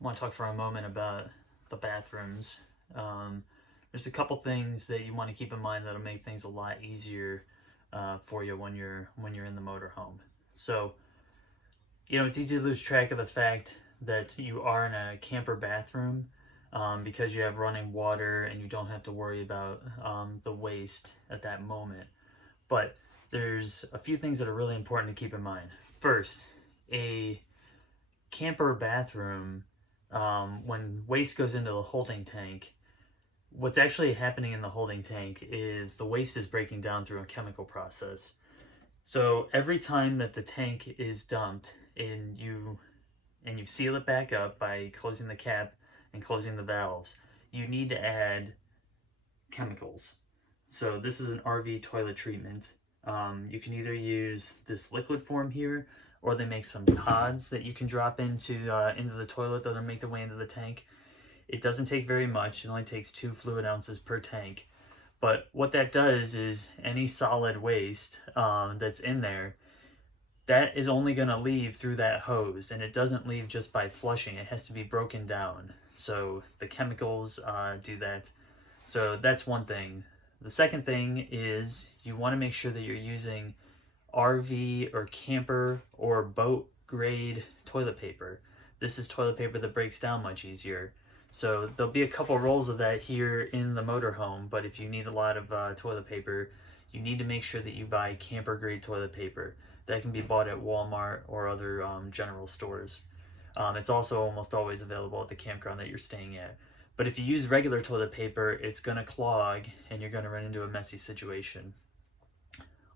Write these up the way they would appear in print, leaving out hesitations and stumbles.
want to talk for a moment about the bathrooms. Um, there's a couple things that you want to keep in mind that'll make things a lot easier for you when you're in the motorhome. So it's easy to lose track of the fact that you are in a camper bathroom because you have running water and you don't have to worry about the waste at that moment. But there's a few things that are really important to keep in mind. First, a camper bathroom, when waste goes into the holding tank, what's actually happening in the holding tank is the waste is breaking down through a chemical process. So every time that the tank is dumped and you seal it back up by closing the cap and closing the valves, you need to add chemicals. So this is an RV toilet treatment. You can either use this liquid form here, or they make some pods that you can drop into the toilet that'll make their way into the tank. It doesn't take very much. It only takes 2 fluid ounces per tank. But what that does is any solid waste that's in there, that is only going to leave through that hose, and it doesn't leave just by flushing. It has to be broken down. So the chemicals do that. So that's one thing. The second thing is you want to make sure that you're using RV or camper or boat grade toilet paper. This is toilet paper that breaks down much easier. So there'll be a couple rolls of that here in the motorhome, but if you need a lot of toilet paper, you need to make sure that you buy camper grade toilet paper. That can be bought at Walmart or other general stores. It's also almost always available at the campground that you're staying at. But if you use regular toilet paper, it's going to clog and you're going to run into a messy situation.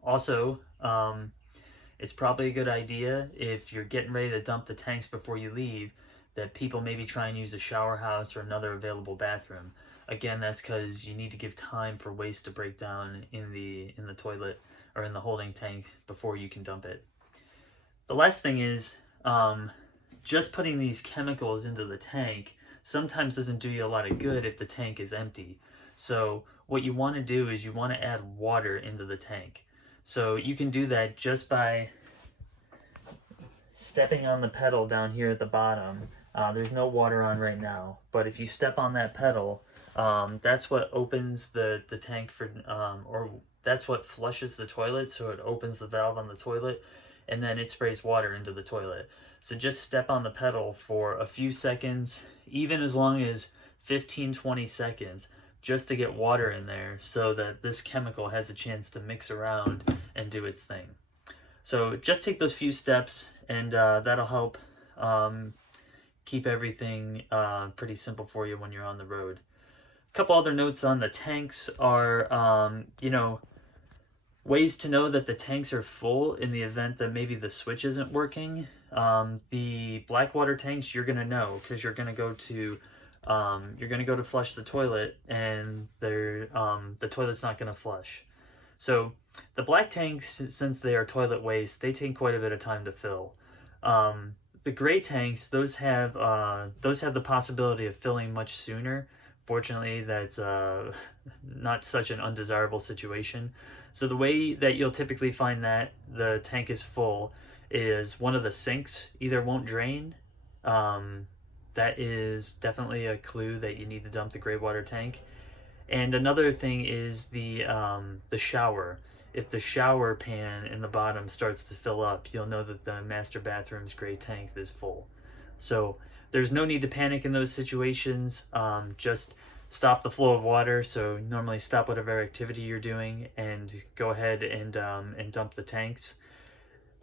Also, it's probably a good idea if you're getting ready to dump the tanks before you leave that people maybe try and use a shower house or another available bathroom. Again, that's because you need to give time for waste to break down in the toilet or in the holding tank before you can dump it. The last thing is just putting these chemicals into the tank sometimes doesn't do you a lot of good if the tank is empty. So what you want to do is you want to add water into the tank. So you can do that just by stepping on the pedal down here at the bottom. There's no water on right now, but if you step on that pedal, that's what opens the tank for, or that's what flushes the toilet, so it opens the valve on the toilet, and then it sprays water into the toilet. So just step on the pedal for a few seconds, even as long as 15-20 seconds, just to get water in there so that this chemical has a chance to mix around and do its thing. So just take those few steps and that'll help keep everything pretty simple for you when you're on the road. A couple other notes on the tanks are, ways to know that the tanks are full in the event that maybe the switch isn't working. The Blackwater tanks, you're gonna know because you're gonna go to flush the toilet, and the toilet's not gonna flush. So the black tanks, since they are toilet waste, they take quite a bit of time to fill. The gray tanks, those have the possibility of filling much sooner. Fortunately, that's not such an undesirable situation. So the way that you'll typically find that the tank is full is one of the sinks either won't drain. That is definitely a clue that you need to dump the gray water tank. And another thing is the shower. If the shower pan in the bottom starts to fill up, you'll know that the master bathroom's gray tank is full. So there's no need to panic in those situations. Just stop the flow of water. So normally stop whatever activity you're doing and go ahead and dump the tanks.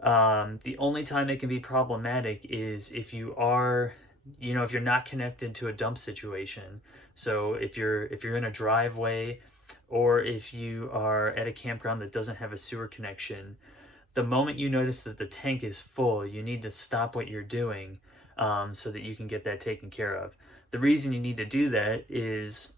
The only time it can be problematic is if you are, if you're not connected to a dump situation. So if you're in a driveway, or if you are at a campground that doesn't have a sewer connection, the moment you notice that the tank is full, you need to stop what you're doing so that you can get that taken care of. The reason you need to do that is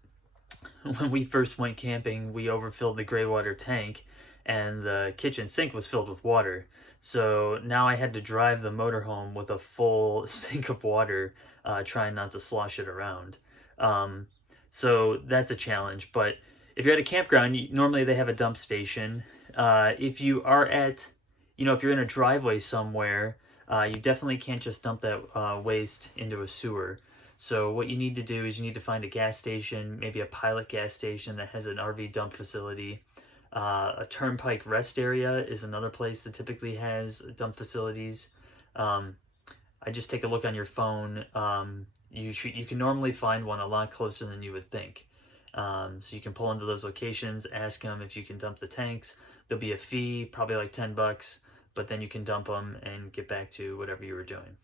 when we first went camping, we overfilled the gray water tank and the kitchen sink was filled with water. So now I had to drive the motorhome with a full sink of water, trying not to slosh it around. So that's a challenge. But if you're at a campground, normally they have a dump station. If you are at, if you're in a driveway somewhere, you definitely can't just dump that waste into a sewer. So what you need to do is you need to find a gas station, maybe a pilot gas station that has an RV dump facility. A turnpike rest area is another place that typically has dump facilities. Um, I just take a look on your phone. You can normally find one a lot closer than you would think. So you can pull into those locations, ask them if you can dump the tanks. There'll be a fee, probably like $10, but then you can dump them and get back to whatever you were doing.